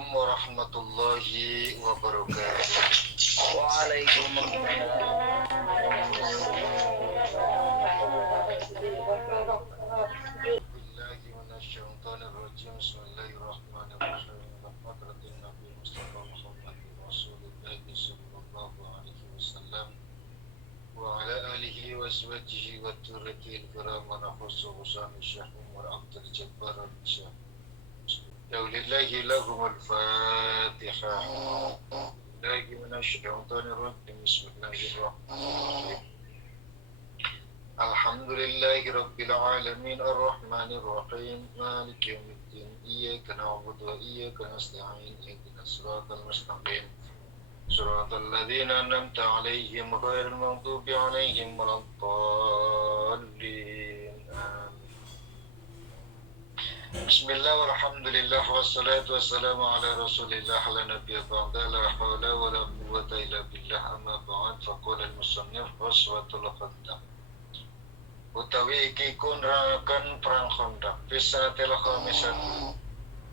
Assalamualaikum warahmatullahi wabarakatuh. Waalaikumsalam. Billahi minasyaitonir rajim. Bismillahirrahmanirrahim. Hadratin Nabi Mustafa Muhammad Rasulullah sallallahu alaihi wasallam wa ala alihi wa azwajihi wa dzurriyyatihi al-kiram wa nafsu husami syahum wa abdul jabbar al-syah. Ya lillahi lahumul fatihah. Billahi minasyaitonir rajim. Bismillahirrahmanirrahim. Alhamdulillahi rabbil alamin arrahmanir rahim maliki yaumiddin iyyaka na'budu wa iyyaka nasta'in ihdinas siratal mustaqim siratal ladzina an'amta 'alaihim ghairil maghdubi 'alaihim waladdallin. Bismillah walhamdulillah wassalatu wassalamu ala rasulillah la nabiyya ba'da la hawla wa la quwwata illa billah amma ba'd faqala al-musannif waswatul khandaq utawi iki kunrakan perang Khandaq fisanatil khamisah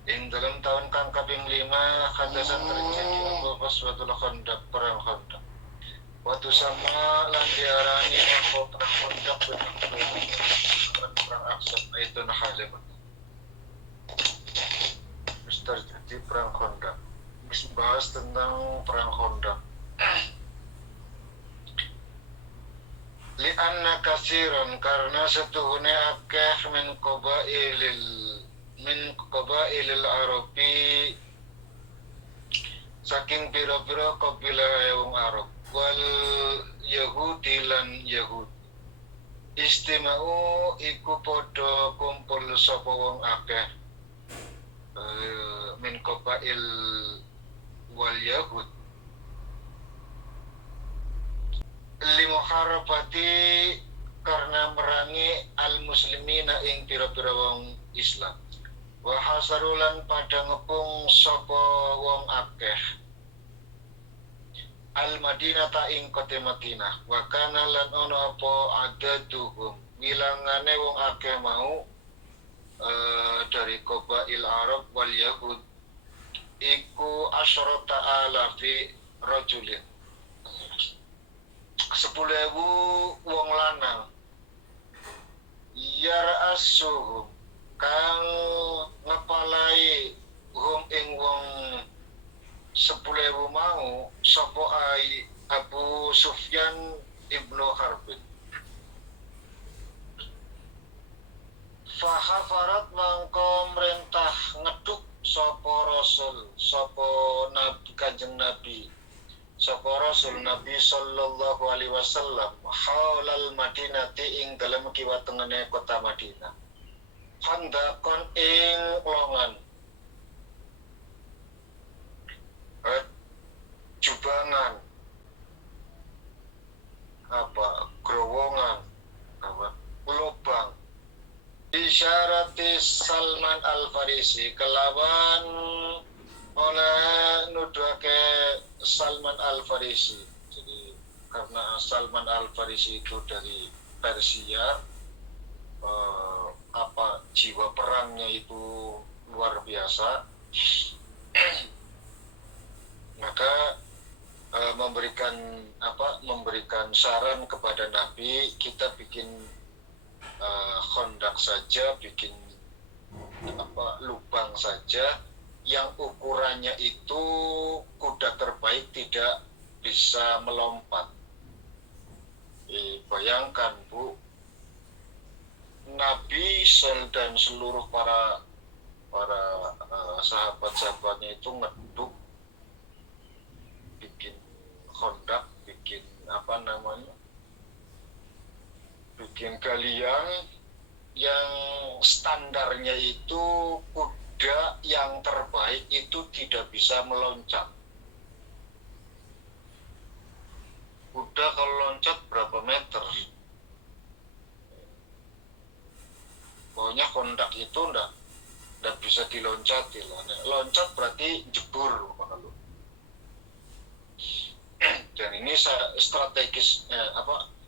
ing dalam tahun kang kaping 5 hadasan terjadi apa faswatul Khandaq perang Khandaq waktu sama lan diarani apa perang Khandaq perang Ahzab itu Halim terus terjadi perang Khandaq bahas tentang perang Khandaq li'anna kasiran karena setuhune akeh min qabailil Arabi saking pira-pira kabilah wong Arab wal Yahudi lan Yahud istimau iku padha kumpul sapa wong akeh min qabail wal Yahud limuharabati karena merangi al-muslimina ing pira-pira wong Islam wa hasarulan pada ngepung sapa wong akeh al-Madinah ing kota Madinah wa kana lan ono apa adaduhum wilangane wong akeh mau dari qabail Arab wal Yahud iku asyrata alafi rajulin 10.000 wong lanang yar'asuhum kang ngepalai hum ing wong 10.000 mau sapa ai Abu Sufyan ibnu Harbin fahafarat mangko merintah ngeduk sapa Rasul sapa Nabi Kanjeng Nabi sapa Rasul Nabi sallallahu alaihi wasallam haulal Madinati ing dalem kiwa tengene kota Madinah handakon ing longan jubangan growongan lubang isyarati Salman Al-Farisi kelawan oleh nuduhake Salman Al-Farisi. Jadi karena Salman Al-Farisi itu dari Persia, jiwa perangnya itu luar biasa, maka memberikan saran kepada Nabi, kita bikin Khandaq saja, bikin lubang saja yang ukurannya itu kuda terbaik tidak bisa melompat. Bayangkan Bu, Nabi dan seluruh para sahabat-sahabatnya itu ngeduk bikin Khandaq, bikin bikin galian yang standarnya itu kuda yang terbaik itu tidak bisa meloncat. Kuda kalau loncat berapa meter? Pokoknya Khandaq itu ndak bisa diloncati lah. Loncat berarti jebur kalau. Dan ini strategis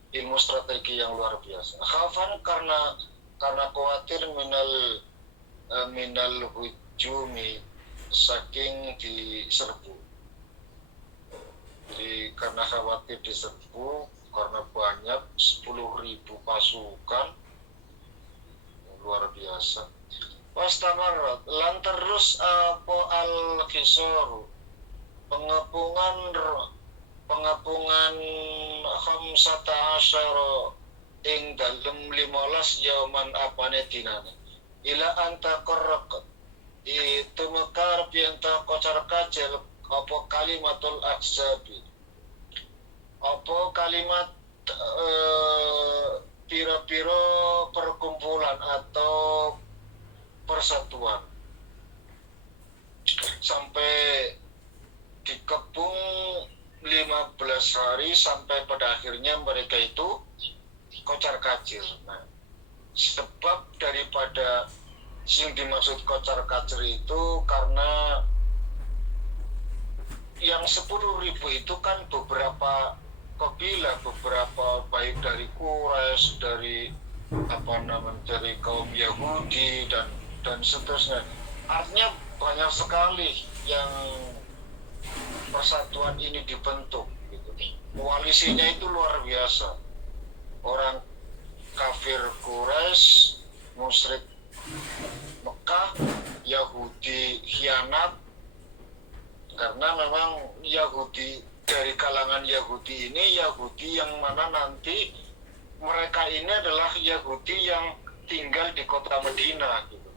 ilmu strategi yang luar biasa. Khafan karena khawatir minal hujumi saking diserbu. Jadi karena khawatir diserbu, karena banyak 10.000 pasukan, luar biasa. Wastamarat lan terus apa al-kisor pengepungan khamsata asyara ing dalem 15 yauman apane dinane ila anta qarraq itu mekar pianta kocar kacil apa kalimatul ahzabi apa kalimat piro-piro perkumpulan atau persatuan sampai dikepung 15 hari sampai pada akhirnya mereka itu kocar kacir. Nah, sebab daripada yang dimaksud kocar kacir itu karena yang 10.000 itu kan beberapa kabilah, beberapa baik dari Quraisy, dari dari kaum Yahudi dan seterusnya. Artinya banyak sekali yang persatuan ini dibentuk gitu. Koalisinya itu luar biasa. Orang kafir Quraisy, musyrik Mekah, Yahudi khianat, karena memang Yahudi dari kalangan Yahudi ini Yahudi yang mana nanti mereka ini adalah Yahudi yang tinggal di kota Madinah gitu.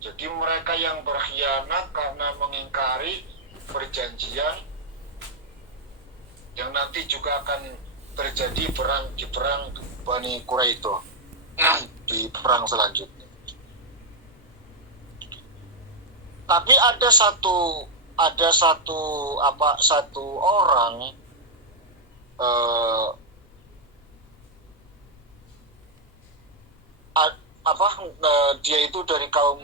Jadi mereka yang berkhianat karena mengingkari perjanjian yang nanti juga akan terjadi di perang Bani Quraidah di perang selanjutnya. Tapi ada satu orang dia itu dari kaum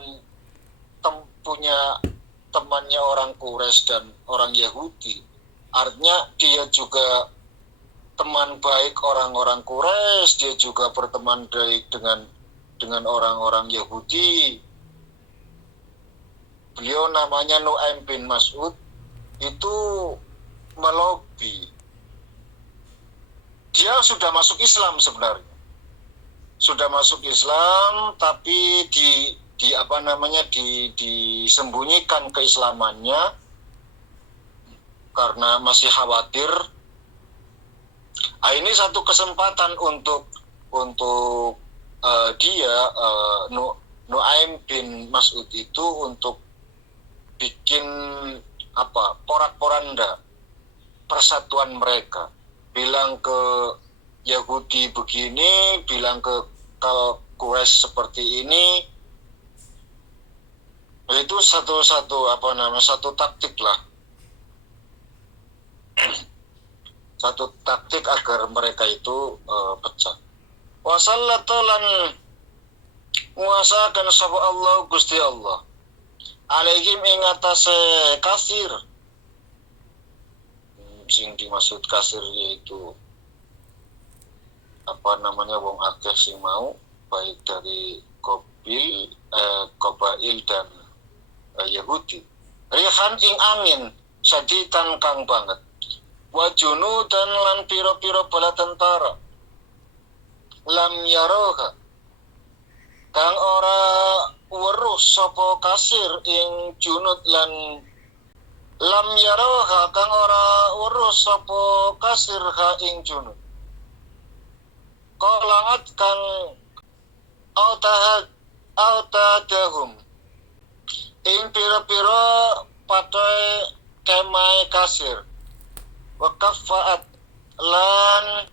punya temannya orang Quraisy dan orang Yahudi. Artinya dia juga teman baik orang-orang Quraisy, dia juga berteman baik dengan orang-orang Yahudi. Beliau namanya Nu'aim bin Mas'ud, itu melobi. Dia sudah masuk Islam sebenarnya. Sudah masuk Islam, tapi disembunyikan keislamannya karena masih khawatir. Ini satu kesempatan untuk Nu'aim bin Mas'ud itu untuk bikin porak-poranda persatuan mereka. Bilang ke Yahudi begini, bilang ke Quraisy seperti ini. Itu satu taktik lah. Satu taktik agar mereka itu pecah. Wasallatolan nguasakan sapa Allah Gusti Allah. Alaihim ing atase kafir. Sing dimaksud kafir yaitu wong akeh sing mau baik dari Qabail dan Yahudi. Rihan ing angin saditan kang banget. Wa junudan lan piro-piro bala tentara. Lam yaroha kang ora weruh sapa kasir ing junud lan lam yaroha kang ora weruh sapa kasir ha ing junud. Qalangat kang autadahum ing pira-pira patoe kemai kasir wa kafaat lan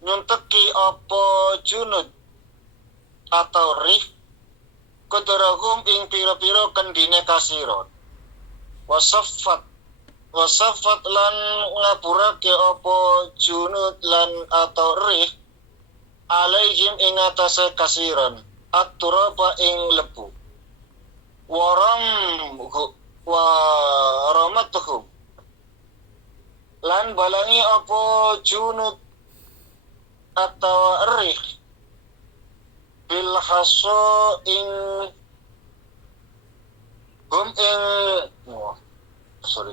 nyunteki apa junud atau rih kudrahum ing pira-pira kendine kasiron wasafat lan ngaburake apa junud lan atau rih alaihim ing atase kasiron at-turaba ing lebu waramatuhum lan balangi apa junud atau rih bil haso ing hum ing sorry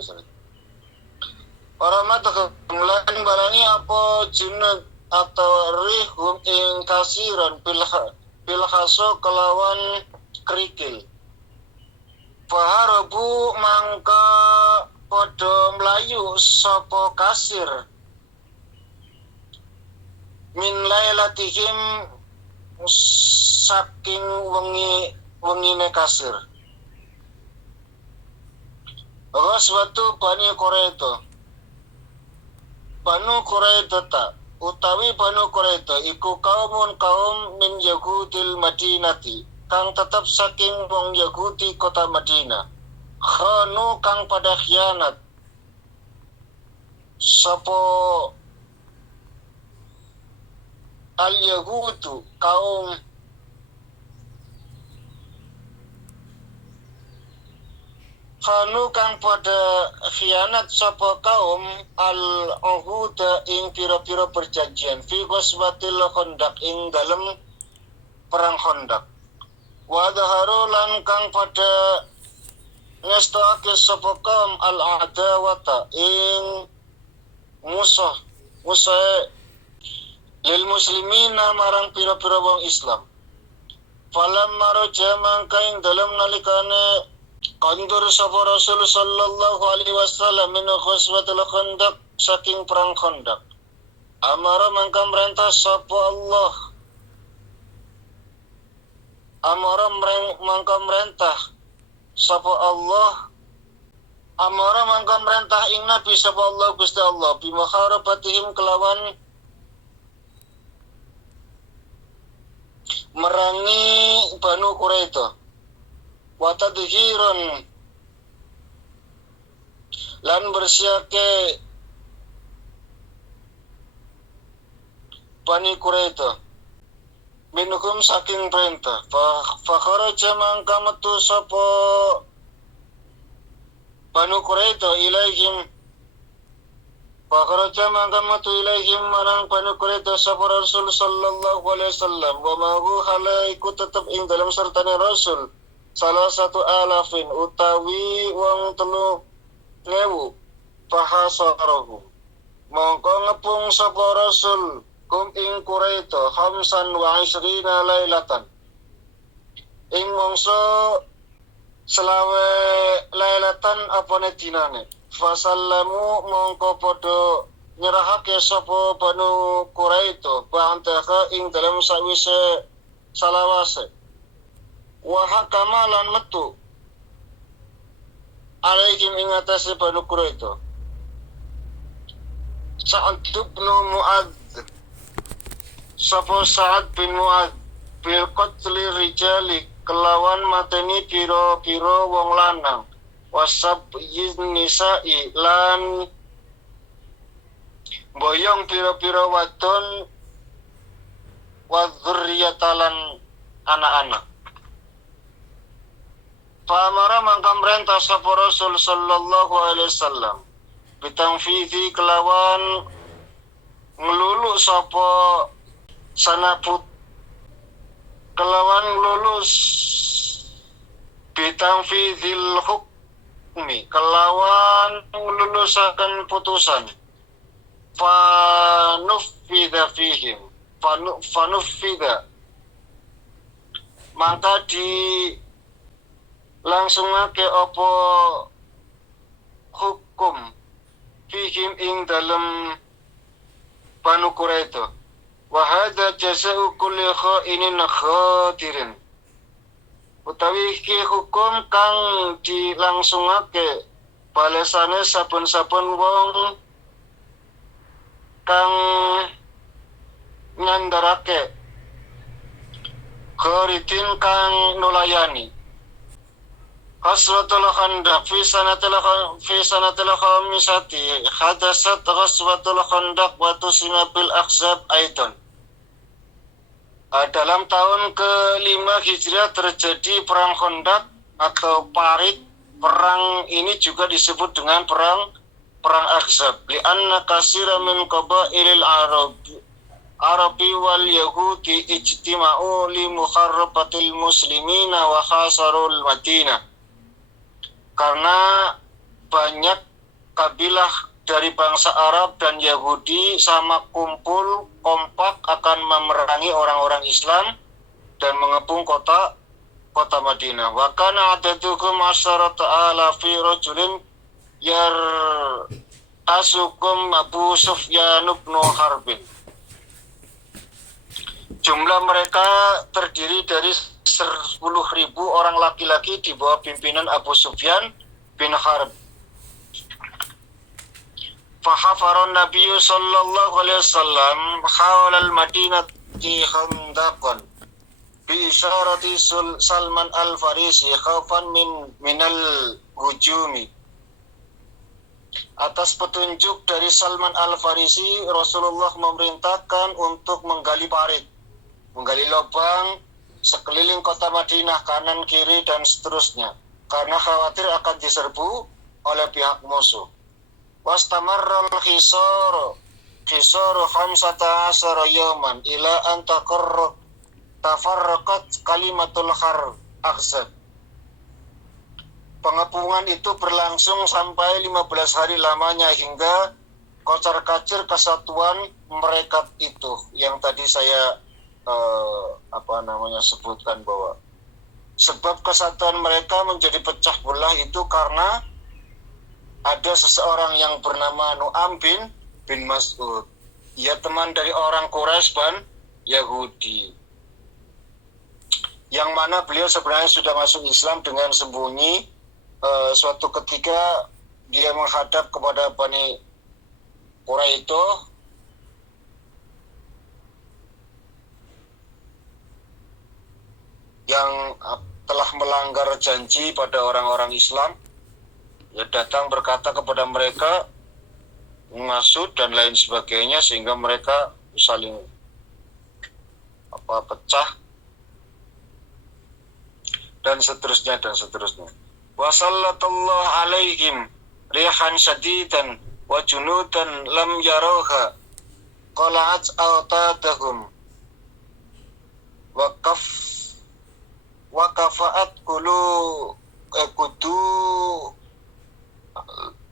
para mata kemulan balani apa junud atau rihum ing kasiran pilhaso kelawan kerikil faharabu mangka podo melayu sopo kasir min lailatihim saking wengine kasir Ghazwatu Banu Quraidah ta utawi Banu Quraidah iku kaum min Yahudil Madinati kang tetap saking wong Yahudi kota Madinah khanu kang pada khianat sopo al Yahudu kaum khanu kang pada khianat sopo kaum al-uhuda ing pira-pira perjanjian fi ghazwatil Khandaq ing dalem perang Khandaq wa dhaharu lan kang pada ngestake sapa kaum al-adawata ing musuh lil muslimina marang pira-pira wong Islam falam maraja mangka ing dalem nalikane kondur sapa Rasul sallallahu alaihi wasallam min ghazwatil Khandaq saking perang Khandaq amara mangka merintah sapa Allah mangka merintah sapa Allah amara mangka merintah ing Nabi sapa Allah Gusti Allah bi muharabatihim kelawan merangi Banu Quraidah wa tadhiran lan bersiake Bani Quraidah minhum saking perintah fa kharaja mangka metu sapa Banu Quraidah ilaihim fa kharaja mangka metu ilaihim marang Banu Quraidah sapa Rasul sallallahu alaihi wasallam wa ma hu halaiku tetep ing dalam sertane Rasul salah satu alafin utawi wong 3.000 fahasarahu mongko ngepung sapa Rasul kum ing Quraidah khamsan wa isrina lailatan ing mongso selawe lailatan apane dinane fasallamu mongko podo nyerahake sapa Banu Quraidah ba'daha ing dalam sawise salawase wa hakama lan metu alaihim ing atase Banu Quraidah Sa'ad bin Mu'adz sapa Sa'ad bin Mu'adz bil qatli rijali kelawan mateni pira-pira wong lanang wasab nisa'i lan boyong pira-pira wadon wa dzurriyyatalan anak-anak Famara mangka merintah sapa Rasul sallallahu alaihi wasallam bitangfizi kelawan ngelulu sapa sanaput kelawan lulus bitangfizil hukmi kelawan lulusaken putusan fanufida fihim fanufida maka di langsung ke apa hukum fihim ing dalam Banu Quraidah wa hadza jazaa'u kulli kha'inin khatirin utawi iki hukum kang dilangsungake balesane saben-saben wong kang nyandarake kharidin kang nulayani Ghazwatul Khandaq fi sanatil khamisati hadasat Ghazwatul Khandaq wa tusima bil Ahzab aidan. Dalam tahun ke-5 Hijriah terjadi perang Khandaq atau parit. Perang ini juga disebut dengan perang Ahzab. Li'anna katsira min qabailil Arabi wal Yahudi ijtima'u li muharrabatil muslimina wa khasarul Madinah. karena banyak kabilah dari bangsa Arab dan Yahudi sama kumpul kompak akan memerangi orang-orang Islam dan mengepung kota Madinah. Wa kana adadukum asyarata alafi rajulin yar asukum Abu Sufyan bin Harbin. Jumlah mereka terdiri dari 10.000 orang laki-laki di bawah pimpinan Abu Sufyan bin Harb. Fahafaron Nabi sallallahu alaihi wasallam hawal al-Madinati khandaqan bi isyarati Salman al-Farisi khaufan minal hujumi. Atas petunjuk dari Salman al-Farisi, Rasulullah memerintahkan untuk menggali parit, menggali lubang sekeliling kota Madinah, kanan, kiri, dan seterusnya, karena khawatir akan diserbu oleh pihak musuh. Wastamarral khisaru 15 yawman ila an tafarraqat kalimatul ahzab. Pengepungan itu berlangsung sampai 15 hari lamanya hingga kocar-kacir kesatuan mereka itu yang tadi saya sebutkan, bahwa sebab kesatuan mereka menjadi pecah belah itu karena ada seseorang yang bernama Nu'am bin Mas'ud. Ia teman dari orang Quraisy dan Yahudi, yang mana beliau sebenarnya sudah masuk Islam dengan sembunyi. Suatu ketika dia menghadap kepada Bani Quraisy yang telah melanggar janji pada orang-orang Islam. Ya, datang berkata kepada mereka, mengasut dan lain sebagainya, sehingga mereka saling pecah dan seterusnya. Wa sallallahu alaihim rihan syadidan wa junudan lam yarawha qala'at awtadahum wa kafa'at kudu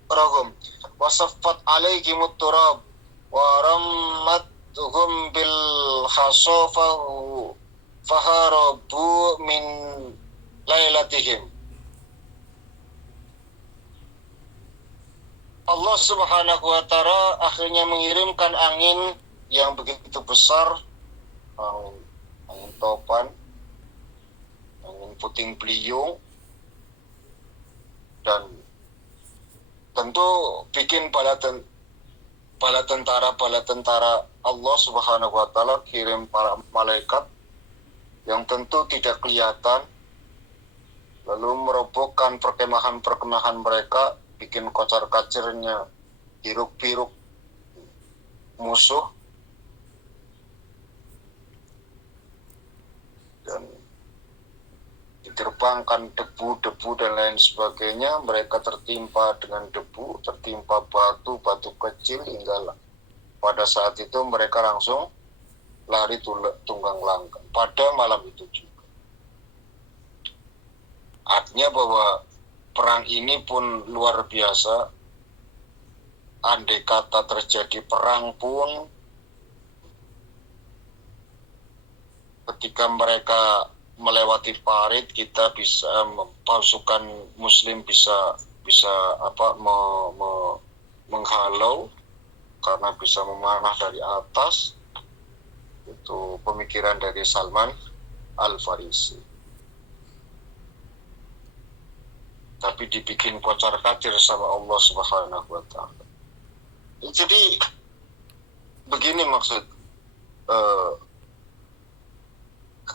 ragum wa saffat alaihimut turab wa rammatuhum bil hasafahu faharabu min lailatihim. Allah Subhanahu wa ta'ala akhirnya mengirimkan angin yang begitu besar, angin topan, angin puting beliung, dan tentu bikin bala tentara Allah Subhanahu wa ta'ala kirim para malaikat yang tentu tidak kelihatan, lalu merobohkan perkemahan mereka, bikin kocar-kacirnya, hiruk-piruk musuh, dan diterbangkan debu dan lain sebagainya. Mereka tertimpa dengan debu, tertimpa batu kecil, hingga pada saat itu mereka langsung lari tunggang langgang pada malam itu juga. Artinya bahwa perang ini pun luar biasa. Andai kata terjadi perang pun, ketika mereka melewati parit, kita bisa, pasukan Muslim bisa menghalau karena bisa memanah dari atas. Itu pemikiran dari Salman al-Farisi. Tapi dibikin kocar-kacir sama Allah Subhanahu wa ta'ala. Jadi begini maksud,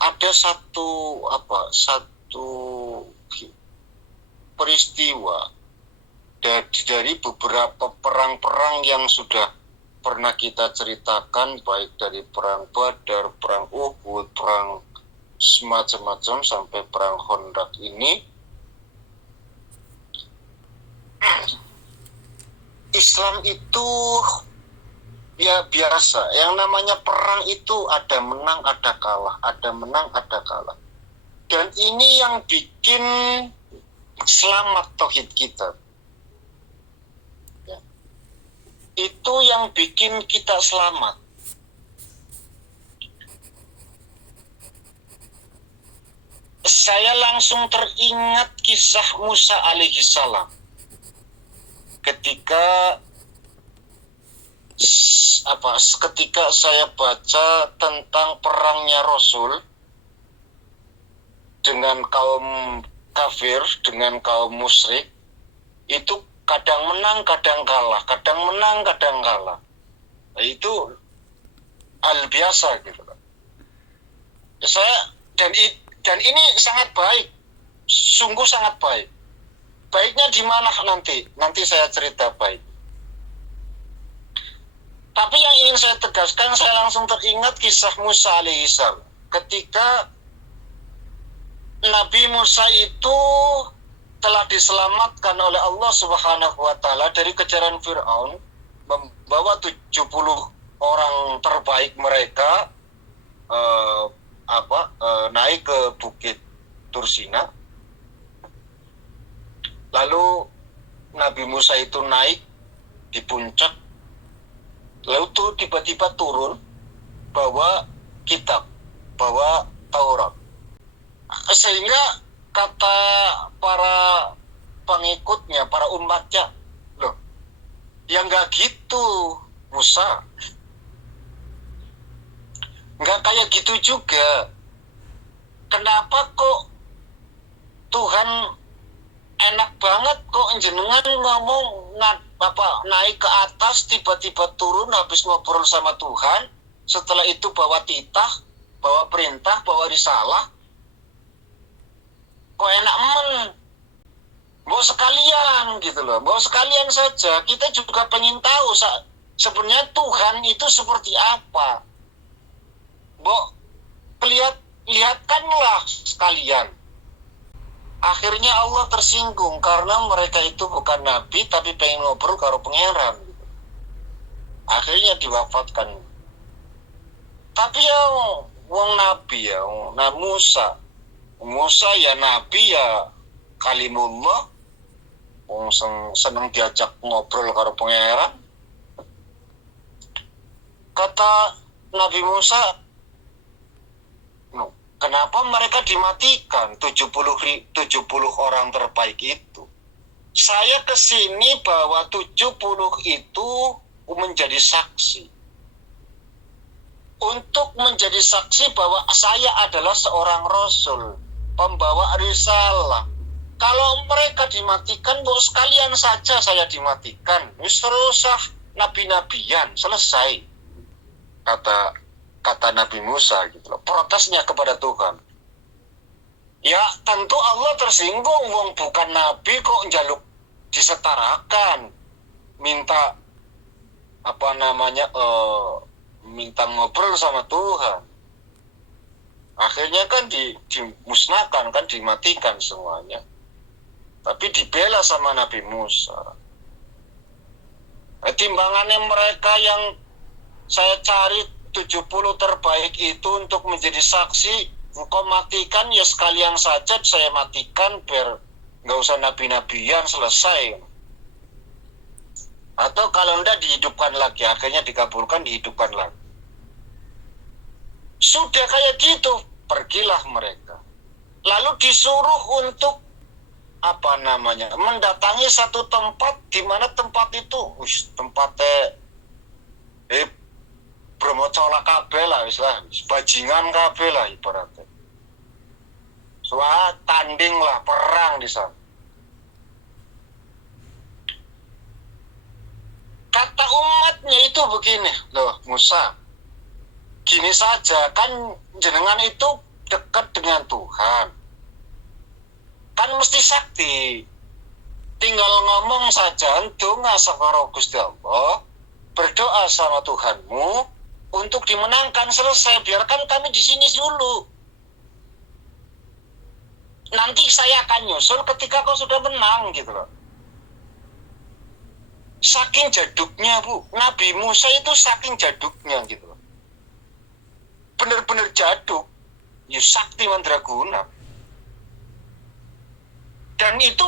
ada satu peristiwa dari beberapa perang-perang yang sudah pernah kita ceritakan, baik dari perang Badar, perang Uhud, perang semacam-macam sampai perang Khandaq ini. Islam itu ya biasa, yang namanya perang itu ada menang ada kalah, ada menang ada kalah. Dan ini yang bikin selamat tauhid kita. Ya. Itu yang bikin kita selamat. Saya langsung teringat kisah Musa alaihissalam ketika saya baca tentang perangnya Rasul dengan kaum kafir, dengan kaum musyrik, itu kadang menang, kadang kalah, kadang menang, kadang kalah. Nah, itu hal biasa gitu. Dan ini sangat baik, sungguh sangat baik. Baiknya di mana nanti? Nanti saya cerita baik. Tapi yang ingin saya tegaskan, saya langsung teringat kisah Musa alaihissalam. Ketika Nabi Musa itu telah diselamatkan oleh Allah Subhanahu wa taala dari kejaran Firaun, membawa 70 orang terbaik mereka naik ke bukit Tursina. Lalu Nabi Musa itu naik di puncak, lalu tuh tiba-tiba turun bawa kitab, bawa Taurat. Sehingga kata para pengikutnya, para umatnya, loh, ya nggak gitu Musa, nggak kayak gitu juga. Kenapa kok Tuhan enak banget kok jenengan ngomong naik ke atas tiba-tiba turun habis ngobrol sama Tuhan, setelah itu bawa titah, bawa perintah, bawa risalah, kok enak mau sekalian gitu loh, mau sekalian saja. Kita juga pengen tahu sebenarnya Tuhan itu seperti apa. Lihatkanlah sekalian. Akhirnya Allah tersinggung karena mereka itu bukan nabi tapi pengen ngobrol karo pangeran. Akhirnya diwafatkan. Tapi ya wong nabi ya, nah Musa ya nabi ya kalimullah, wong seneng diajak ngobrol karo pangeran. Kata Nabi Musa, kenapa mereka dimatikan 70 orang terbaik itu? Saya kesini bawa 70 itu menjadi saksi. Untuk menjadi saksi bahwa saya adalah seorang rasul, pembawa risalah. Kalau mereka dimatikan, sekalian saja saya dimatikan. Terusah nabi-nabian, selesai. Kata Nabi Musa gitu loh, protesnya kepada Tuhan. Ya tentu Allah tersinggung, wong bukan nabi kok njaluk disetarakan, minta minta ngobrol sama Tuhan. Akhirnya kan dimusnahkan, kan dimatikan semuanya. Tapi dibela sama Nabi Musa. Timbangannya mereka yang saya cari 70 terbaik itu untuk menjadi saksi, engkau matikan ya sekalian saja saya matikan biar nggak usah nabi-nabian, selesai. Atau kalau enggak dihidupkan lagi, akhirnya dikabulkan, dihidupkan lagi. Sudah kayak gitu, pergilah mereka. Lalu disuruh untuk mendatangi satu tempat, di mana tempat itu tempatnya bromocola kabeh lah, bajingan kabeh lah ibaratnya. Tanding lah, perang di sana. Kata umatnya itu begini, loh Musa, gini saja, kan jenengan itu dekat dengan Tuhan, kan mesti sakti. Tinggal ngomong saja, ndonga sama Gusti Allah, berdoa sama Tuhanmu untuk dimenangkan, selesai. Biarkan kami di sini dulu. Nanti saya akan nyusul ketika kau sudah menang gitu loh. Saking jaduknya Bu, Nabi Musa itu saking jaduknya gitu loh. Bener-bener jaduk. Ya sakti mandraguna. Dan itu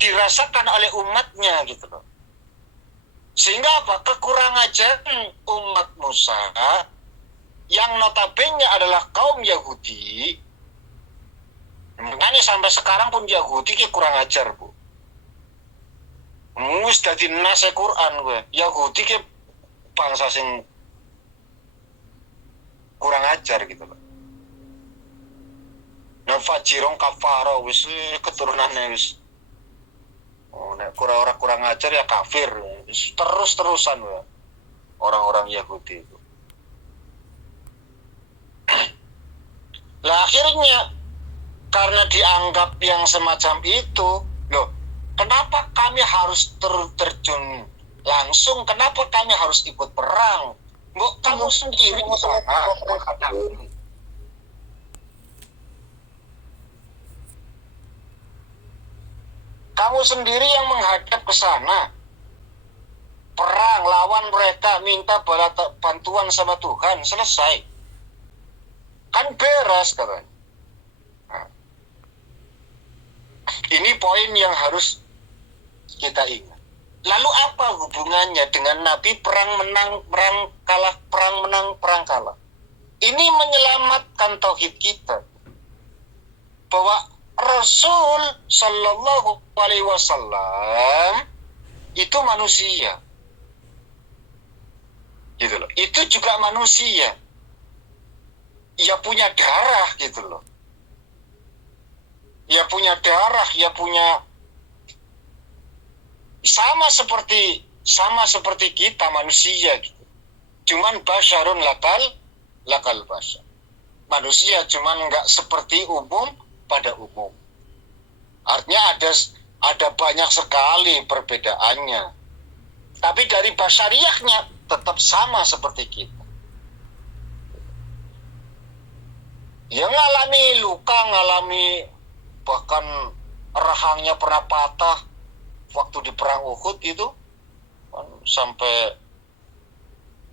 dirasakan oleh umatnya gitu loh. Sehingga apa? Kekurangan ajaran umat Musa yang notabene adalah kaum Yahudi. Makanya sampai sekarang pun Yahudi ki kurang ajar, Bu. Wis dadi nase Quran gue. Yahudi ki bangsa sing kurang ajar gitu loh. Nah, fajirong kafaro wis keturunannya wis. Oh, nek kurang ajar ya kafir. Terus-terusan ya. Orang-orang Yahudi itu. Lah akhirnya karena dianggap yang semacam itu, loh, kenapa kami harus terjun langsung? Kenapa kami harus ikut perang? Mbok kamu sendiri menghadapi. Kamu sendiri yang menghadap ke sana. Perang, lawan mereka, minta bantuan sama Tuhan, selesai. Kan beres katanya. Nah, ini poin yang harus kita ingat. Lalu apa hubungannya dengan Nabi perang menang, perang kalah, perang menang, perang kalah? Ini menyelamatkan tauhid kita. Bahwa Rasul Shallallahu Alaihi Wasallam itu manusia, gitu loh. Itu juga manusia, ya punya darah, gitu loh. Ya punya darah, ya punya sama seperti kita manusia, gitu. Cuman basyarun lakal basyar. Manusia cuman nggak seperti umum pada umum. Artinya ada banyak sekali perbedaannya. Tapi dari basyariahnya tetap sama seperti kita. Ya ngalami luka, ngalami bahkan rahangnya pernah patah waktu di perang Uhud itu kan, sampai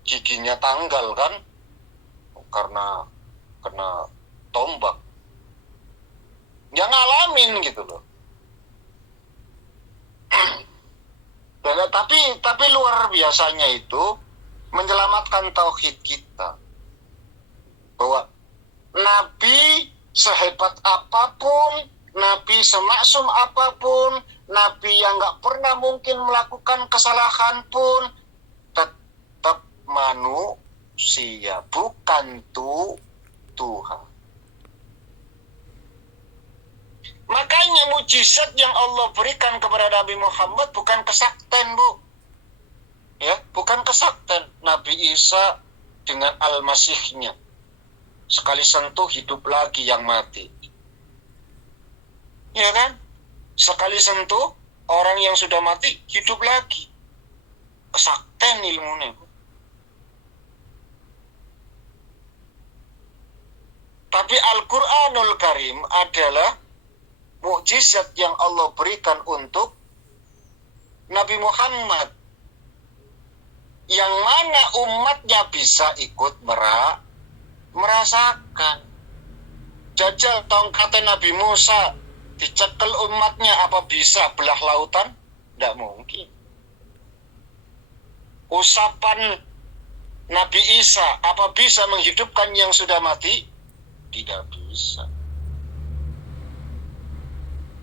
giginya tanggal kan karena kena tombak. Yang ngalamin gitu loh. tapi luar biasanya itu menyelamatkan tauhid kita. Bahwa Nabi sehebat apapun, Nabi semaksum apapun, Nabi yang gak pernah mungkin melakukan kesalahan pun tetap manusia, bukan Tuhan. Makanya mujizat yang Allah berikan kepada Nabi Muhammad bukan kesakten, Bu. Ya, bukan kesakten. Nabi Isa dengan Al-Masihnya. Sekali sentuh hidup lagi yang mati. Ya kan? Sekali sentuh orang yang sudah mati hidup lagi. Kesakten ilmunya, Bu. Tapi Al-Quranul Karim adalah mukjizat yang Allah berikan untuk Nabi Muhammad, yang mana umatnya bisa ikut merasakan. Jajal tongkatnya Nabi Musa dicekel umatnya, apa bisa belah lautan? Tidak mungkin. Usapan Nabi Isa apa bisa menghidupkan yang sudah mati? Tidak bisa.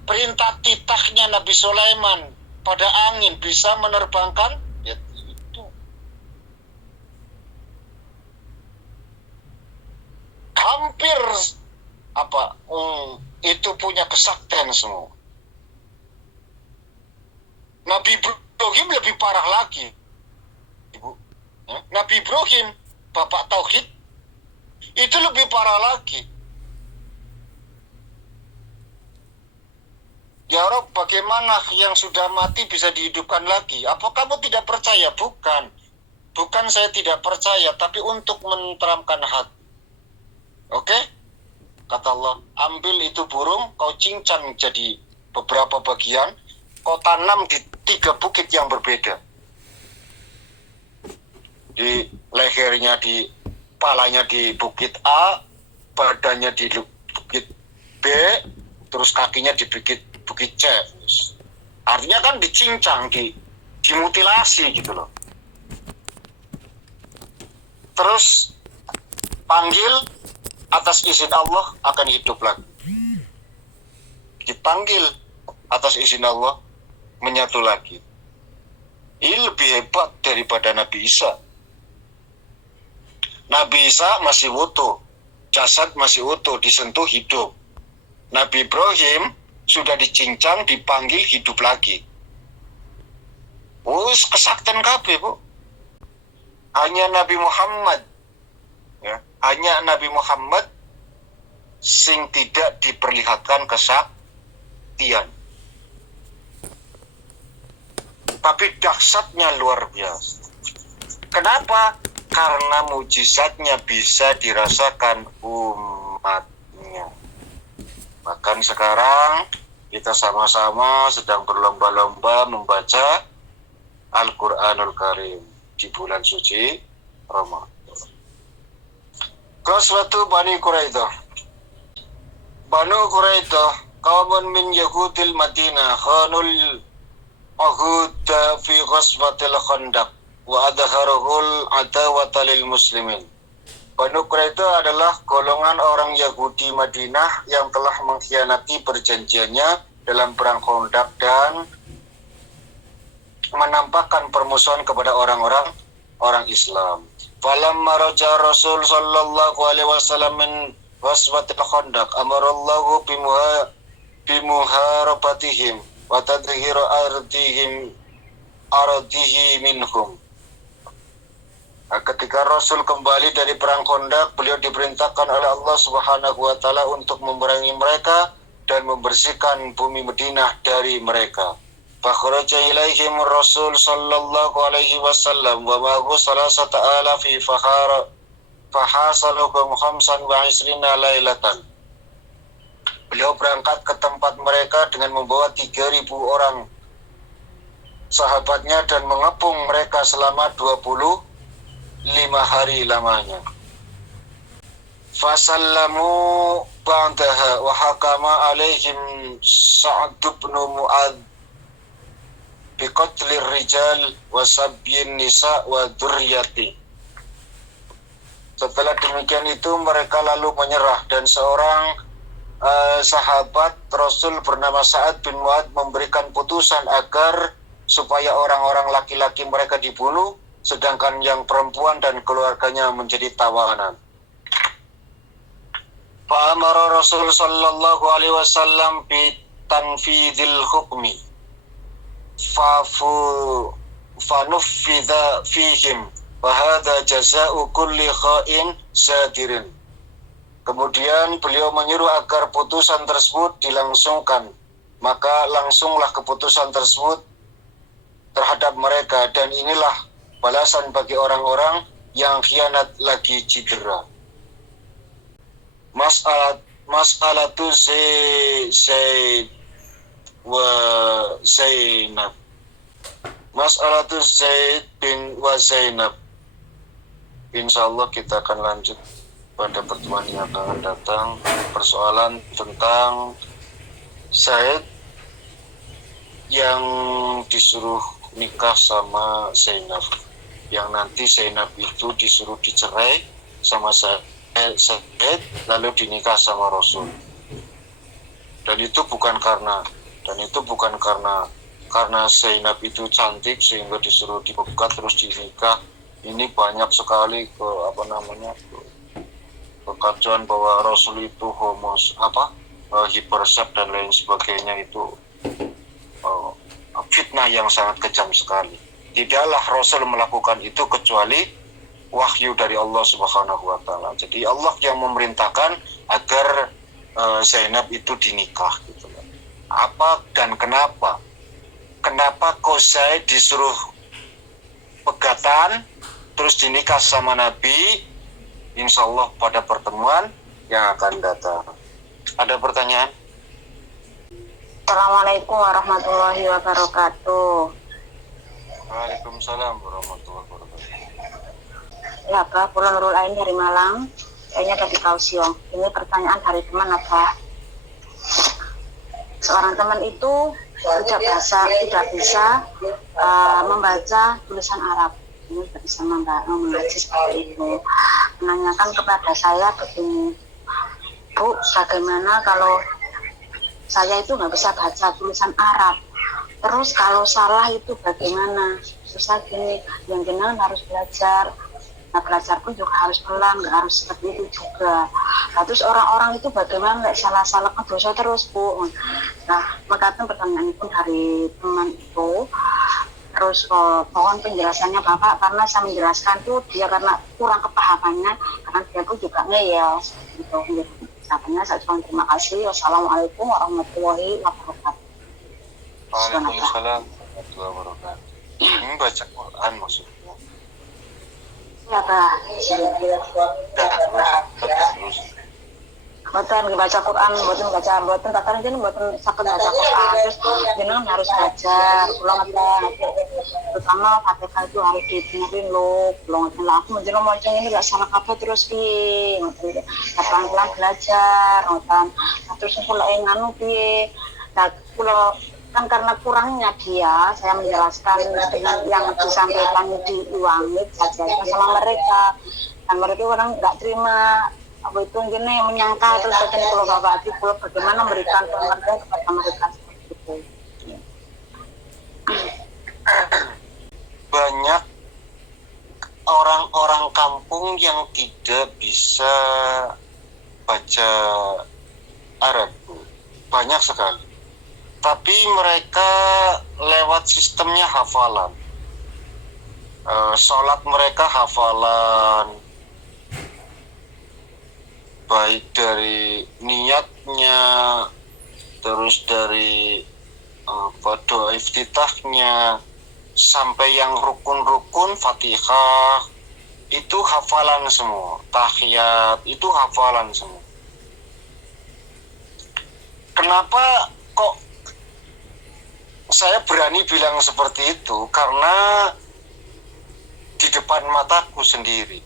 Perintah titahnya Nabi Sulaiman pada angin bisa menerbangkan? Ya itu. Hampir itu punya kesaktian semua. Nabi Ibrahim lebih parah lagi, Ibu. Nabi Ibrahim, bapak tauhid, itu lebih parah lagi. Ya Rob, bagaimana yang sudah mati bisa dihidupkan lagi? Apa kamu tidak percaya? Bukan. Bukan saya tidak percaya, tapi untuk menenteramkan hati. Oke? Kata Allah, ambil itu burung, kau cincang jadi beberapa bagian, kau tanam di 3 bukit yang berbeda. Di lehernya, di palanya di bukit A, badannya di bukit B, terus kakinya di bukit Bukit Cep. Artinya kan dicincang, dimutilasi gitu loh. Terus panggil atas izin Allah akan hidup lagi. Dipanggil atas izin Allah menyatu lagi. Ini lebih hebat daripada Nabi Isa. Nabi Isa masih utuh, jasad masih utuh, disentuh hidup. Nabi Ibrahim sudah dicincang, dipanggil hidup lagi. Kesaktian kabeh, Bu. Hanya Nabi Muhammad, ya, hanya Nabi Muhammad sing tidak diperlihatkan kesaktian. Tapi dahsyatnya luar biasa. Kenapa? Karena mujizatnya bisa dirasakan umatnya. Bahkan sekarang kita sama-sama sedang berlomba-lomba membaca Al-Quranul Karim di bulan suci Ramadan. Qaswatu Bani Quraidah. Banu Quraidah qaumun min Yahudil Madinah khanul ahud fi ghazwatil Khandaq wa adharul adawata lil muslimin. Banu Quraidah adalah golongan orang Yahudi Madinah yang telah mengkhianati perjanjiannya dalam perang Khandaq dan menampakkan permusuhan kepada orang-orang Islam. Falamma raja Rasul sallallahu alaihi wasallam min ghazwatil Khandaq amarallahu bimuharabatihim wa tadhhiru ardihi minhum. Ketika Rasul kembali dari perang Khandaq, beliau diperintahkan oleh Allah Subhanahu wa taala untuk memerangi mereka dan membersihkan bumi Madinah dari mereka. Fakhraja ilaihim Rasul sallallahu alaihi wasallam wa ma'ahu salasata alafi fahasaluhum khamsan wa isrina lailatan. Beliau berangkat ke tempat mereka dengan membawa 3.000 orang sahabatnya dan mengepung mereka selama 25 hari lamanya. Fasallamu ba'daha wa hakama alaihim Sa'd bin Mu'adz biqatlir rijal wa sabyin nisa wa dzurriyyati. Setelah demikian itu mereka lalu menyerah dan seorang sahabat Rasul bernama Sa'ad bin Mu'adz memberikan putusan agar supaya orang-orang laki-laki mereka dibunuh, sedangkan yang perempuan dan keluarganya menjadi tawanan. Fa'amara Rasul sallallahu alaihi wasallam bi tanfidil hukmi fanuffidha fihim wa hadha jazaa'u kulli kha'in sadirin. Kemudian beliau menyuruh agar putusan tersebut dilangsungkan. Maka langsunglah keputusan tersebut terhadap mereka, dan inilah balasan bagi orang-orang yang khianat lagi cedera. Mas'alatu Zaid wa Zainab. Mas'alatu Zaid bin wa Zainab. Insyaallah kita akan lanjut pada pertemuan yang akan datang. Persoalan tentang Zaid yang disuruh nikah sama Zainab, yang nanti Zainab itu disuruh dicerai sama Zaid lalu dinikah sama Rasul. Dan itu bukan karena Zainab itu cantik sehingga disuruh dipegat terus dinikah. Ini banyak sekali kekacauan bahwa Rasul itu hipersep dan lain sebagainya. Itu fitnah yang sangat kejam sekali. Tidaklah Rasul melakukan itu kecuali wahyu dari Allah Subhanahu wa taala. Jadi Allah yang memerintahkan agar Zainab itu dinikah gitu. Apa dan kenapa? Kenapa kok Zaid disuruh pegatan terus dinikah sama Nabi? Insyaallah pada pertemuan yang akan datang. Ada pertanyaan? Assalamualaikum warahmatullahi wabarakatuh. Waalaikumsalam warahmatullahi wabarakatuh. Ya, Pak, Pulau Nurul Ain dari Malang. Kayaknya dari Kausiong. Ini pertanyaan dari teman, apa? seorang teman itu tidak bisa membaca tulisan Arab, ini tidak bisa mengaji seperti itu. Menanyakan kepada saya begini, Bu, bagaimana kalau saya itu nggak bisa baca tulisan Arab, terus kalau salah itu bagaimana? Terus saya gini, yang jenengan harus belajar. Nah, belajar pun juga harus pelan, nggak harus seperti itu juga. Nah, terus orang-orang itu bagaimana nggak salah-salah kan dosa terus, Bu. Nah, maka pertanyaan pun dari teman itu. Terus mohon penjelasannya Bapak, karena saya menjelaskan tuh dia karena kurang kepahamannya, karena dia pun juga ngeyel gitu. Katanya saya cuma terima kasih. Wassalamualaikum warahmatullahi wabarakatuh. Waalaikumsalam warahmatullahi wabarakatuh. Ini baca Quran maksudnya. Ya, Pak. Terus. Buatan baca Quran, buatan katakan jadi buatan sakit baca Quran, terus jenengan harus belajar, pulang terutama Fatihah itu harus didengerin loh, pulang lah aku menjelang macam ini gak salah apa terus piye, pelan-pelan belajar, terus kalau nganu piye, nah pulau kan karena kurangnya dia, saya menjelaskan dengan yang disampaikan diulangi saja sama mereka, dan mereka orang nggak terima. Apa itu gini menyangka terus katanya kalau Bapak Ati pulau bagaimana memberikan pengertian kepada mereka seperti itu. Banyak orang-orang kampung yang tidak bisa baca Arab, banyak sekali. Tapi mereka lewat sistemnya hafalan. Sholat mereka hafalan, baik dari niatnya, terus dari doa iftitahnya, sampai yang rukun-rukun Fatihah itu hafalan semua, tahiyat itu hafalan semua. Kenapa kok saya berani bilang seperti itu? Karena di depan mataku sendiri,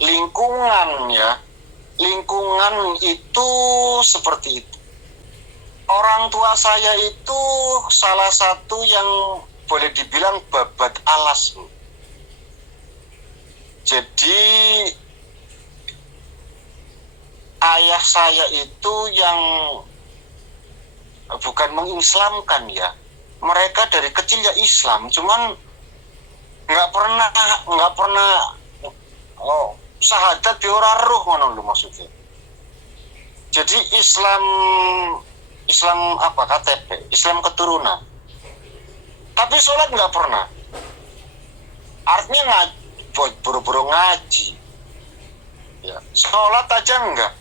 lingkungan itu seperti itu. Orang tua saya itu salah satu yang boleh dibilang babat alas. Jadi ayah saya itu yang bukan mengislamkan ya. Mereka dari kecil ya Islam, cuman nggak pernah syahadat di ora roh ngono lho maksudnya. Jadi Islam apa KTP, Islam keturunan. Tapi sholat nggak pernah. Artinya buru-buru ngaji. Ya, sholat aja enggak.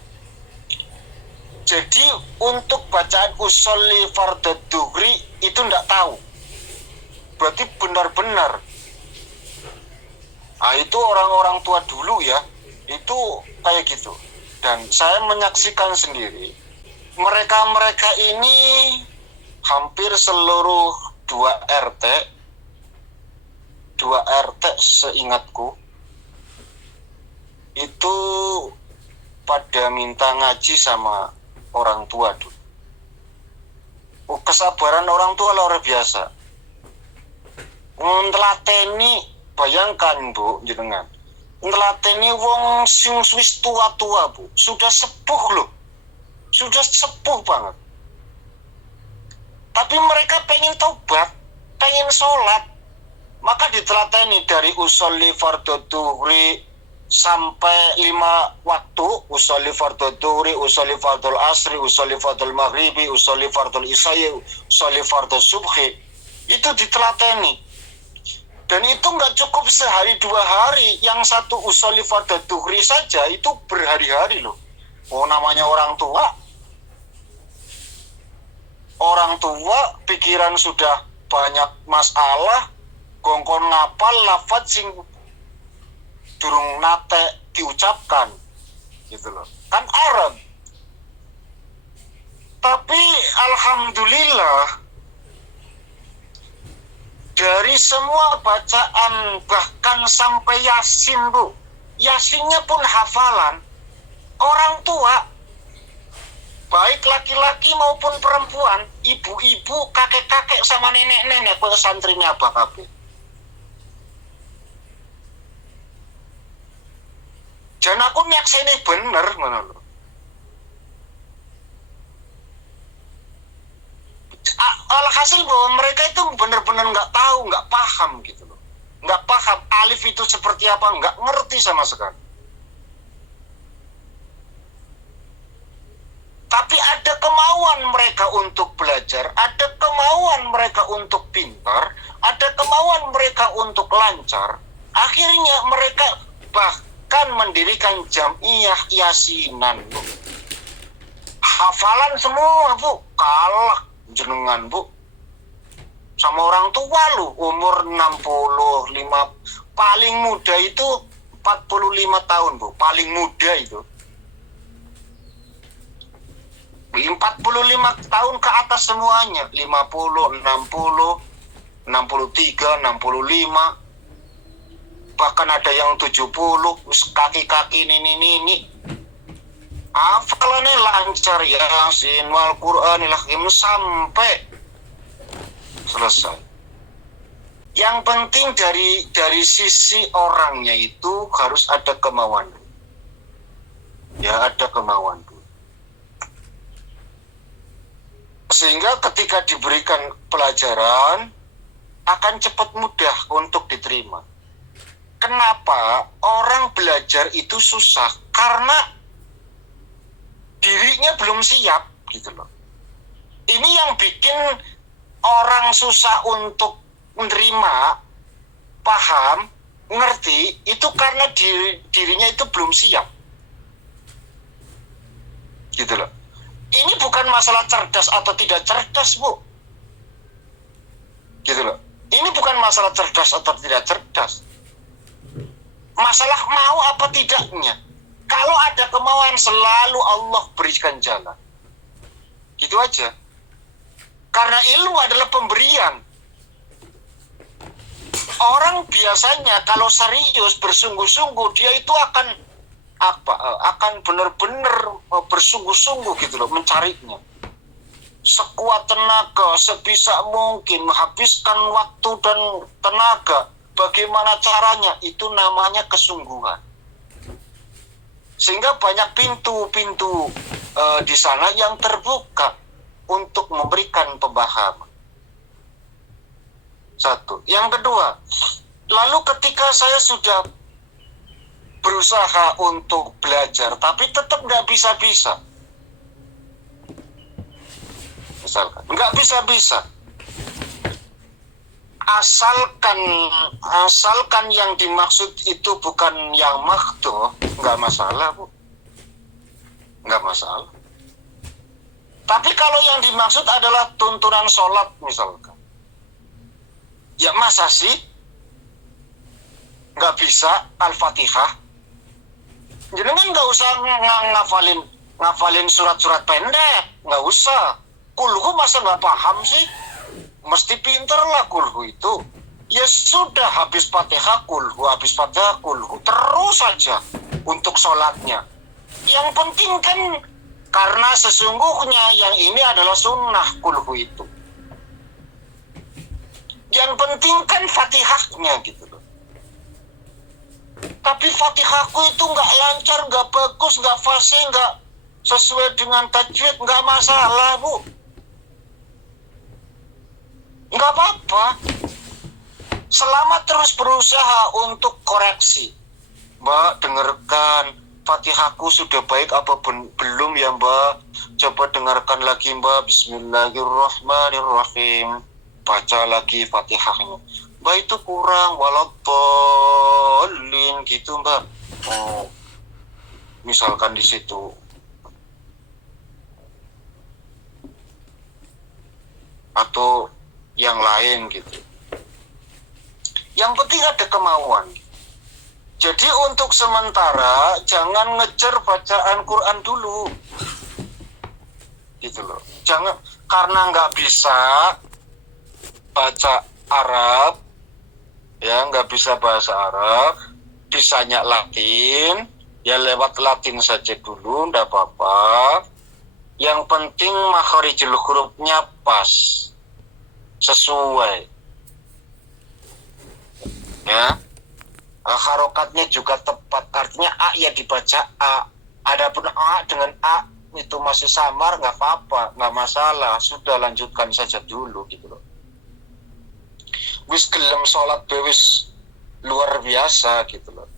Jadi untuk bacaan usolli fardhu dhuhri itu enggak tahu. Berarti benar-benar. Nah, itu orang-orang tua dulu ya, itu kayak gitu. Dan saya menyaksikan sendiri, mereka ini hampir seluruh 2 RT seingatku, itu pada minta ngaji sama orang tua dulu. Kesabaran orang tua luar biasa. Ntelateni, bayangkan Bu, jenengan. Ntelateni wong sing wis tua-tua Bu, sudah sepuh loh. Sudah sepuh banget. Tapi mereka pengen taubat, pengen sholat. Maka ditelateni dari usolli fardhu dhuhri sampai 5 waktu, usolli fardhu dhuhri, usolli fardhu asri, usolli fardhu maghribi, usolli fardhu isya'i, usolli fardhu subhi. Itu ditelateni. Dan itu nggak cukup sehari 2 hari. Yang satu usolli fardhu dhuhri saja itu berhari-hari loh. Oh, namanya orang tua. Orang tua pikiran sudah banyak masalah, gongkon ngapal lafaz sing durung nate diucapkan gitu loh. Kan Arab. Tapi alhamdulillah dari semua bacaan bahkan sampai Yasin Bu, Yasinnya pun hafalan orang tua. baik laki-laki maupun perempuan, ibu-ibu, kakek-kakek sama nenek-nenek kowe santrine abah kabeh. Jan aku nyakseni bener ngono lho. Alhasil bahwa mereka itu benar-benar nggak tahu, nggak paham gitu loh. Nggak paham alif itu seperti apa, nggak ngerti sama sekali. Tapi ada kemauan mereka untuk belajar, ada kemauan mereka untuk pintar, ada kemauan mereka untuk lancar. Akhirnya mereka bahkan mendirikan jamiah yasinan, Bu. Hafalan semua, Bu. Kalah jenengan, Bu. Sama orang tua lu, umur 65, paling muda itu 45 tahun, Bu. Paling muda itu. 45 tahun ke atas semuanya, 50, 60, 63, 65. Bahkan ada yang 70, kaki-kaki ini. Hafalannya lancar, Yasin wal Qur'anil Hakim sampai selesai. Yang penting dari sisi orangnya itu harus ada kemauan. Ya, ada kemauan. Sehingga ketika diberikan pelajaran akan cepat mudah untuk diterima. Kenapa orang belajar itu susah? Karena dirinya belum siap gitu loh. Ini yang bikin orang susah untuk menerima, paham, ngerti, itu karena dirinya itu belum siap. Gitu loh. Ini bukan masalah cerdas atau tidak cerdas, Bu. Gitu loh. Ini bukan masalah cerdas atau tidak cerdas. Masalah mau apa tidaknya. Kalau ada kemauan, selalu Allah berikan jalan. Gitu aja. Karena ilmu adalah pemberian. Orang biasanya kalau serius, bersungguh-sungguh, dia itu akan benar-benar bersungguh-sungguh gitu loh, mencarinya. Sekuat tenaga, sebisa mungkin, menghabiskan waktu dan tenaga. Bagaimana caranya? Itu namanya kesungguhan. Sehingga banyak pintu-pintu di sana yang terbuka untuk memberikan pemahaman. Satu. Yang kedua, lalu ketika saya sudah berusaha untuk belajar, tapi tetap nggak bisa-bisa. Misalkan, nggak bisa-bisa. Asalkan yang dimaksud itu bukan yang makhduh, nggak masalah, Bu. Nggak masalah. Tapi kalau yang dimaksud adalah tuntunan sholat, misalkan. Ya masa sih nggak bisa Al-Fatihah? Jadi kan nggak usah ngafalin surat-surat pendek, nggak usah. Kulhu masa nggak paham sih? Mesti pinter lah kulhu itu. Ya sudah, habis Fatihah kulhu, habis Fatihah kulhu, terus saja untuk sholatnya. Yang penting kan, karena sesungguhnya yang ini adalah sunnah kulhu itu. Yang penting kan Fatihahnya gitu loh. Tapi Fatihahku itu nggak lancar, nggak bagus, nggak fasih, nggak sesuai dengan tajwid, nggak masalah, Bu. Nggak apa-apa. Selama terus berusaha untuk koreksi. Mbak, dengarkan, Fatihahku sudah baik apa belum ya, Mbak? Coba dengarkan lagi, Mbak. Bismillahirrahmanirrahim. Baca lagi Fatihahnya. Mbak, itu kurang, waladhdallin gitu, Mbak. Oh, misalkan di situ. Atau yang lain gitu. Yang penting ada kemauan. Jadi untuk sementara jangan ngejar bacaan Quran dulu. Gitu loh. Jangan, karena nggak bisa baca Arab, ya nggak bisa bahasa Arab, bisanya Latin, ya lewat Latin saja dulu, nggak apa-apa. Yang penting makharijul hurufnya pas, sesuai. Ya, harokatnya juga tepat. Artinya A ya dibaca A. Adapun A dengan A itu masih samar, nggak apa-apa, nggak masalah. Sudah, lanjutkan saja dulu gitu loh. Wis gelem sholat bewis luar biasa gitu loh.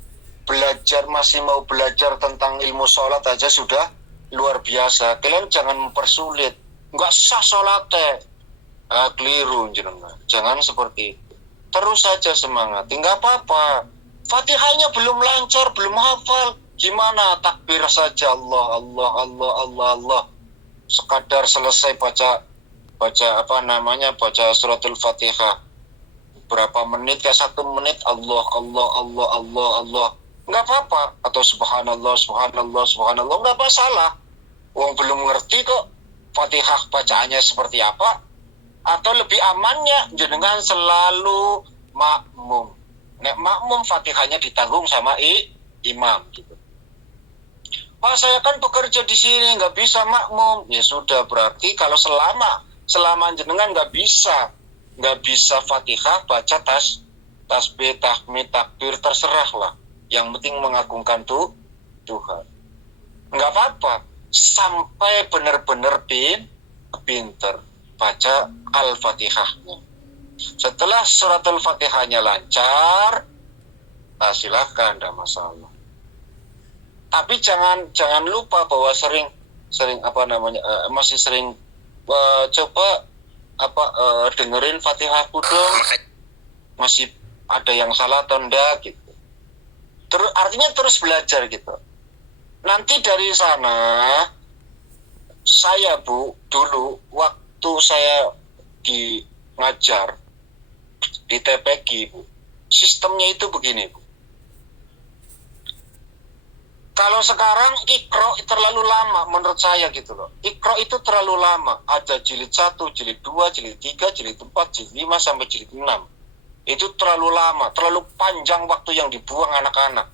Belajar, masih mau belajar tentang ilmu sholat aja sudah luar biasa. Kalian jangan mempersulit. Nggak sah sholatnya. Keliru jenengan. Jangan seperti itu. Terus saja semangat. Nggak apa-apa. Fatihahnya belum lancar, belum hafal. Gimana? Takbir saja. Allah, Allah, Allah, Allah, Allah. Sekadar selesai baca suratul Fatihah. Berapa menit, kayak 1 menit, Allah, Allah, Allah, Allah, Allah. Nggak apa-apa. Atau subhanallah, subhanallah, subhanallah. Nggak masalah. Wong belum ngerti kok Fatihah bacaannya seperti apa. Atau lebih amannya jenengan selalu makmum. Nek makmum Fatihahnya ditanggung sama imam gitu. Pak, saya kan bekerja di sini nggak bisa makmum. Ya sudah, berarti kalau selama jenengan nggak bisa Fatihah, baca tasbih, tahmid, takbir, terserah lah. Yang penting mengagungkan Tuhan. Nggak apa-apa. Sampai benar-benar pinter baca Al-Fatihahnya. Setelah suratul Fatihahnya lancar, silakan, tidak masalah. Tapi jangan lupa bahwa masih sering coba dengerin Fatihahku dong. Masih ada yang salah atau enggak gitu. Artinya terus belajar gitu. Nanti dari sana saya dulu waktu saya ngajar di TPG sistemnya itu begini Kalau sekarang Iqra terlalu lama menurut saya gitu loh. Iqra itu terlalu lama. Ada jilid 1, jilid 2, jilid 3, jilid 4, jilid 5 sampai jilid 6. Itu terlalu lama, terlalu panjang waktu yang dibuang anak-anak.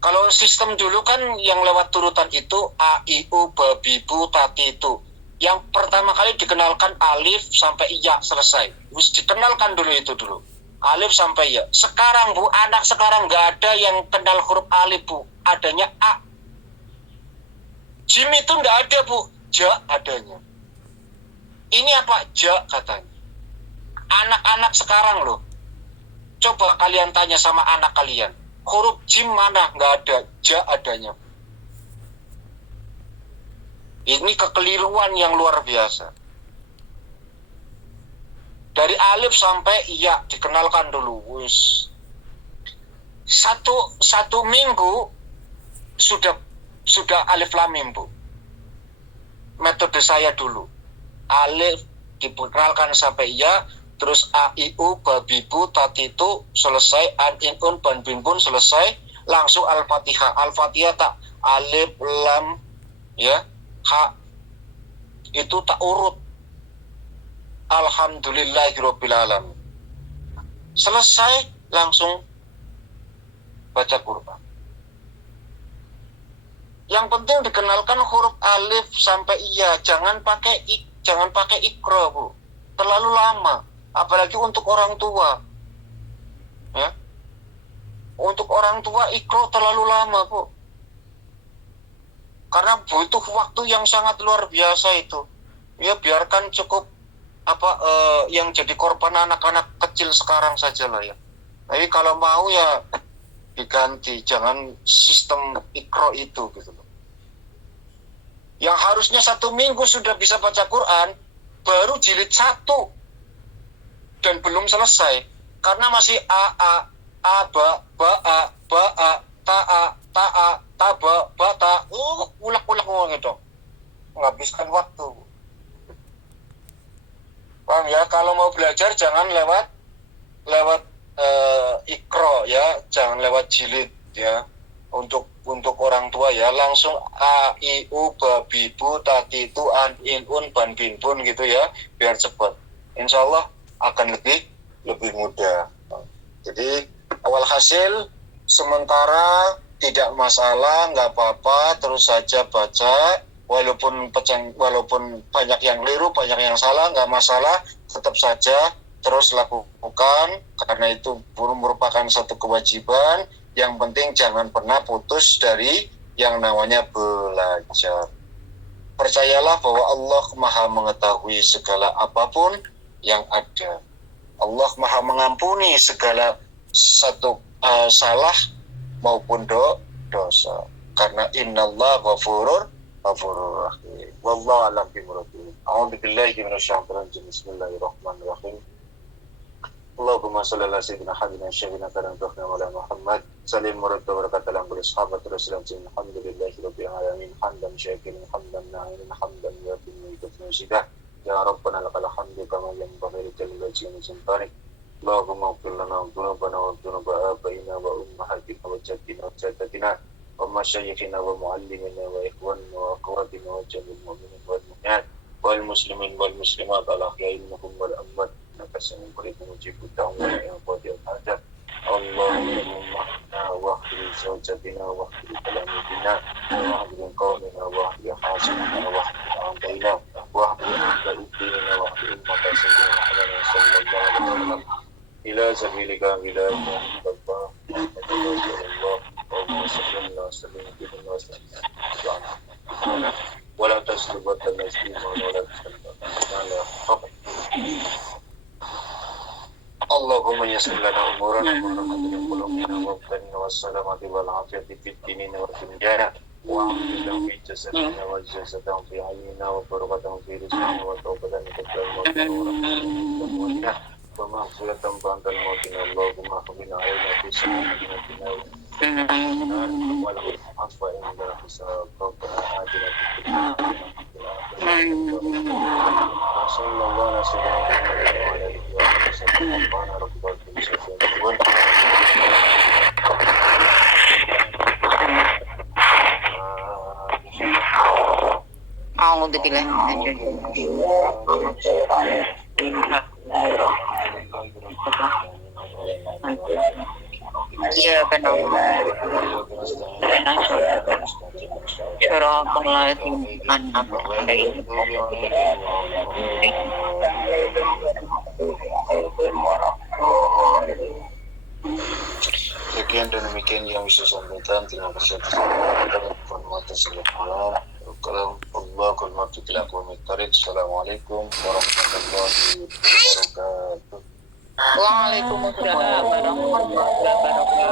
Kalau sistem dulu kan yang lewat turutan itu A, I, U, B, B, Bu, Tati itu. Yang pertama kali dikenalkan alif sampai iya selesai. Harus dikenalkan dulu. Alif sampai ya. Sekarang Bu, anak sekarang nggak ada yang kenal huruf alif Bu. Adanya A. Jim itu nggak ada Bu. Ja adanya. Ini apa? Ja katanya. Anak-anak sekarang loh. Coba kalian tanya sama anak kalian. Huruf jim mana? Nggak ada. Ja adanya. Ini kekeliruan yang luar biasa. Dari alif sampai iya dikenalkan dulu. Wis. Satu minggu sudah alif lam mim Bu. Metode saya dulu. Alif dikenalkan sampai iya, terus A, I, U, B, B, Bu, Tati itu selesai, An, In, Un, Ban, Bin, Bun selesai, langsung Al-Fatihah. Al-Fatihah tak alif lam ya, ha itu tak urut. Alhamdulillahirabbil alamin. Selesai langsung baca Quran. Yang penting dikenalkan huruf alif sampai iya, jangan pakai Iqra Bu. Terlalu lama, apalagi untuk orang tua. Ya. Untuk orang tua Iqra terlalu lama Bu. Karena butuh waktu yang sangat luar biasa itu. Ya biarkan cukup yang jadi korban anak-anak kecil sekarang saja lah ya. Tapi kalau mau ya diganti, jangan sistem Iqra itu gitu loh. Yang harusnya 1 minggu sudah bisa baca Quran, baru jilid 1 dan belum selesai karena masih A, ba, ta, ba, ta, ulak-ulak ngomong gitu. Menghabiskan waktu. Paham ya? Kalau mau belajar jangan lewat Iqra ya, jangan lewat jilid ya. Untuk orang tua ya, langsung A, I, U, B, B, Bu, Tati itu An, In, Un, Ban, Bin, Bun gitu ya, biar cepat. Insya Allah akan lebih mudah. Jadi awal hasil sementara tidak masalah, nggak apa-apa, terus saja baca walaupun banyak yang keliru, banyak yang salah, nggak masalah, tetap saja terus lakukan karena itu merupakan satu kewajiban. Yang penting jangan pernah putus dari yang namanya belajar. Percayalah bahwa Allah Maha mengetahui segala apapun yang ada. Allah Maha mengampuni segala satu salah maupun dosa. Karena innallaha ghafurur rahim. Wallahu a'lam bishawab. A'udzu billahi minasyaitonir rajim. Bismillahirrahmanirrahim. Allahumma shalli ala sayyidina Habibina Syafiina kalam tukhna wa ala Muhammad salim murad wa barakat ala sahabat Rasulullah alhamdulillahi rabbil alamin hamdan syakirin hamdan na'imin hamdan yatim wa ya rabbana lakal hamdu kama yanbaghi li jalali wajhika sultanik. Allahumma ighfir lana dhunubana wa dhunuba abaina wa ummahatina wa jaddina wa jaddatina wa masyayikhina wa muallimina wa ikhwanina wa akhwatina wa jami'il mu'minin wal mu'minat wal muslimin wal muslimat ala ahya'i minhum wal amwat. Nakasih berikan uji putang yang pada ada. Allahumma wa khiri zawjatina wa khiri kalamidina wa khiri qawmina wa khiri hasilina wa khiri antaina wa khiri antaidina wa khiri matasidina ala sallallahu alaihi wasallam ila sabilika ila Allah Allahumma salli ala sayyidina wa sallam wala taslibat al-naslim wa la taslibat Allahumma yassir lana umurana wa rahmatina qulubina wa abdana wa salamati wal afiyati fid dinina wa dunyana wa amina fi jasadina wa jasadina fi ayyina wa barakatan fi rizqina wa tawbatan wa maghfiratan ba'dal mautina Allahumma habina alayna fi sayyidina wa la afwa inna hisab rabbana atina fid dunya sallallahu alaihi wasallam A'udzu billahi Iya benar. Sekian dan demikian yang bisa sampaikan. Terima kasih atas informasi tersebut. Kalau Allah kulmatu tilaku mitarik. Assalamualaikum warahmatullahi wabarakatuh. Waalaikumsalam warahmatullahi wabarakatuh.